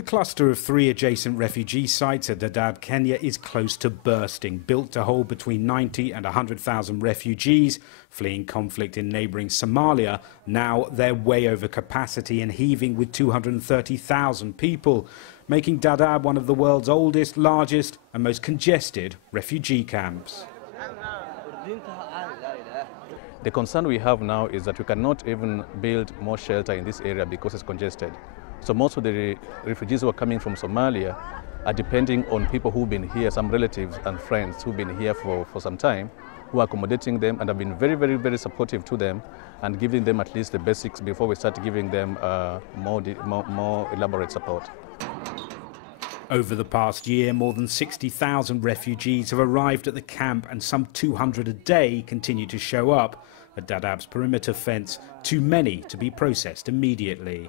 The cluster of 3 adjacent refugee sites at Dadaab, Kenya is close to bursting, built to hold between 90 and 100,000 refugees fleeing conflict in neighbouring Somalia. Now they're way over capacity and heaving with 230,000 people, making Dadaab one of the world's oldest, largest and most congested refugee camps. The concern we have now is that we cannot even build more shelter in this area because it's congested. So most of the refugees who are coming from Somalia are depending on people who've been here, some relatives and friends who've been here for some time, who are accommodating them and have been very, very, very supportive to them and giving them at least the basics before we start giving them more elaborate support. Over the past year, more than 60,000 refugees have arrived at the camp and some 200 a day continue to show up at Dadaab's perimeter fence, too many to be processed immediately.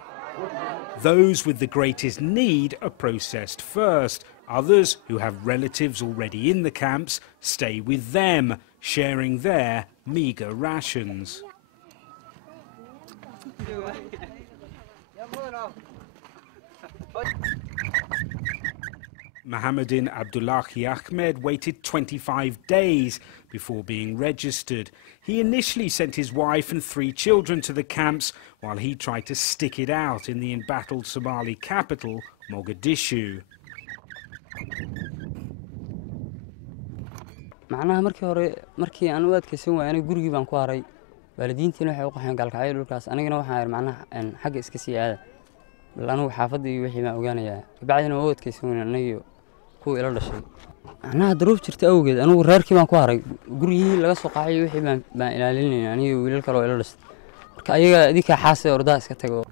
Those with the greatest need are processed first. Others, who have relatives already in the camps, stay with them, sharing their meagre rations. Mohamedin Abdulahi Ahmed waited 25 days before being registered. He initially sent his wife and 3 children to the camps while he tried to stick it out in the embattled Somali capital, Mogadishu. macnaha markii aan u adkaysan waayay aniga gurigii baan ku haray waalidiintiina waxay u qaxeen galkacyo dhulkaas anigana waxaan macnaha xagga iska sii aada bal anigu xaafadda iyo wixii baan ogaanayaa kabacdina waa u adkaysan waayay aniga kuwa ila dhashay macnaha duruuf jirta awgeed anigu reerkii baan ku haray gurigii laga soo qaxay wixii baan ilaalinayay aniga wiilal kale oo ila dhashay marka ayaga idinka xaasay ordaha iska tago.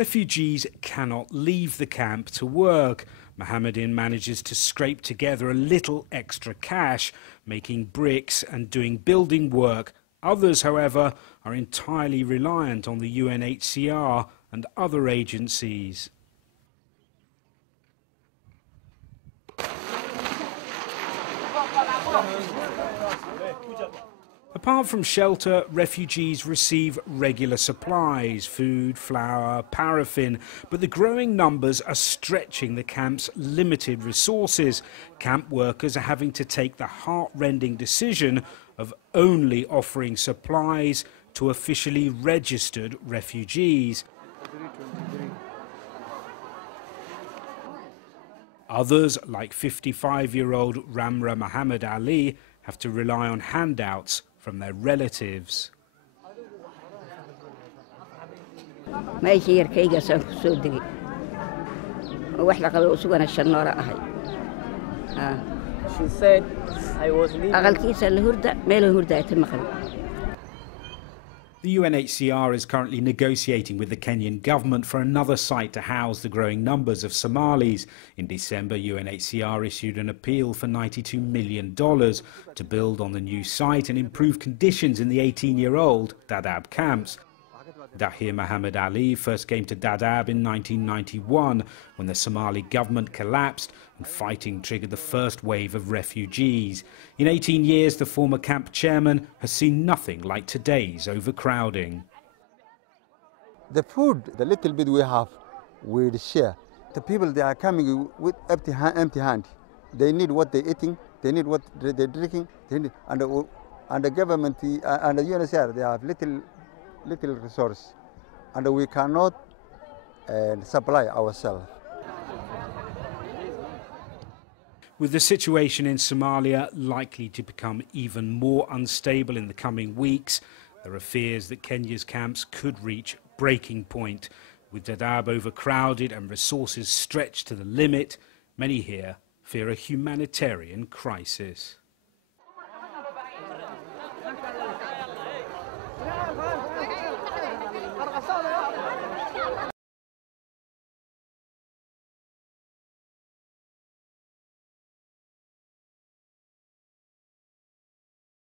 Refugees cannot leave the camp to work. Mohamedin manages to scrape together a little extra cash, making bricks and doing building work. Others, however, are entirely reliant on the UNHCR and other agencies. Apart from shelter, refugees receive regular supplies, food, flour, paraffin, but the growing numbers are stretching the camp's limited resources. Camp workers are having to take the heart-rending decision of only offering supplies to officially registered refugees. Others, like 55-year-old Ramra Muhamed Ali, have to rely on handouts from their relatives. She said, I was leaving. The UNHCR is currently negotiating with the Kenyan government for another site to house the growing numbers of Somalis. In December, UNHCR issued an appeal for $92 million to build on the new site and improve conditions in the 18-year-old Dadaab camps. Dahir Mohamed Ali first came to Dadaab in 1991 when the Somali government collapsed and fighting triggered the first wave of refugees. In 18 years, the former camp chairman has seen nothing like today's overcrowding. The food, the little bit we have, we share. The people, they are coming with empty hand. They need what they're eating, they need what they're drinking, and the government and the UNHCR, they have little resource, and we cannot supply ourselves. With the situation in Somalia likely to become even more unstable in the coming weeks, there are fears that Kenya's camps could reach breaking point. With Dadaab overcrowded and resources stretched to the limit, many here fear a humanitarian crisis.